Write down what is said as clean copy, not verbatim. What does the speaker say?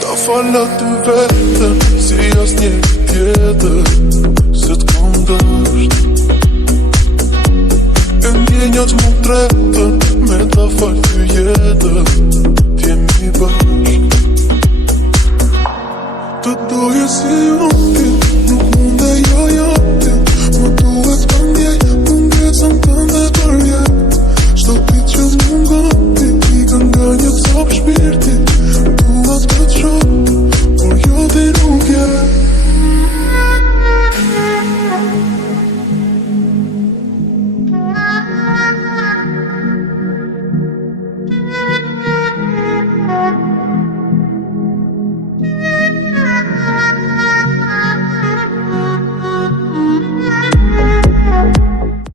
Ta fala ty vetëm, si as një tjetër, se t'kom dësht. E ndjenjat mu tretën, me ta fal ty jetën, t'jemi bashk. Të doje si unë, nuk mund e joti, më duhet mungesën tënde për jetë. Shto pit që t'mungon ti, i kanë nga një copë shpirti,